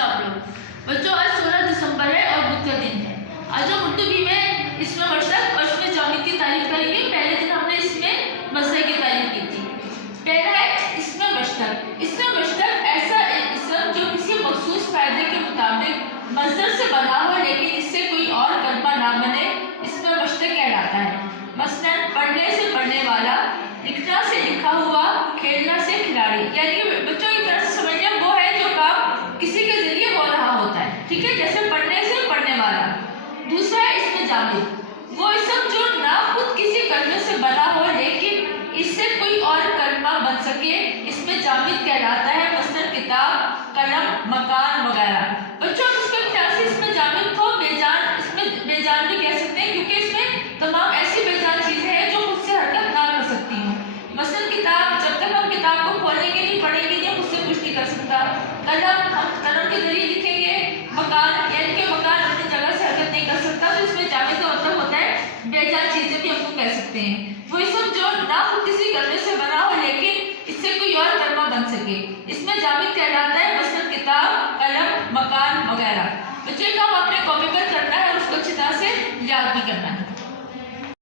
आप लोग? बच्चों आज 16 दिसंबर है और बुध का दिन है। आज हम उर्दू भी में इसमें मशरक और इसमें जामिद की तारीफ करेंगे। पहले दिन हमने इसमें मज़हर की तारीफ की थी। पहला है इसमें मशरक। इसमें मशरक ऐसा एक इसम जो किसी मखसूस फायदे के मुताबिक मज़हर से बना हो लेकिन इससे कोई और कलमा ना बने, इसमें मशरक कहलाता है। मसलन पढ़ने से पढ़ने वाला, लिखना से लिखा हुआ, खेलना से खिलाड़ी। यानी कि बच्चों एक तरह से समझ लिया वो है जो काम किसी के जरिए हो रहा होता है, ठीक है, जैसे पढ़ने से पढ़ने वाला। दूसरा है इसमें जामिद, वो इसम जो ना खुद किसी कलमे से बना हो लेकिन इससे कोई और कलमा बन सके, इसमें जामिद कहलाता है। मसलन किताब, कलम, मकान वगैरह। बच्चों इसके ख्याल से इसमें जामिद को बेजान, इसमें बेजान भी कह सकते हैं क्योंकि इसमें तमाम ऐसी बेजान चीज़ें हैं जो खुद से हरकत ना कर सकती हूँ। मसलन किताब, जब तक हम किताब को खोलेंगे नहीं, पढ़ेंगे नहीं, खुद से कुछ नहीं कर सकता। कलम, हम कलम के जरिए लिखेंगे। मकान, यानी कि मकान अपनी जगह से हरकत नहीं कर सकता, तो इसमें जामिद का मतलब होता है बेजान चीज़ें भी हमको कह सकते हैं। वो इसम जो ना खुद किसी कलमे से बना हो लेकिन इससे कोई और कलमा बन सके, इसमें जामिद कहलाता है। मसलन किताब, कलम, मकान वगैरह। बच्चे काम आपने कॉपी पर करना है और उसको अच्छी तरह से याद भी करना है।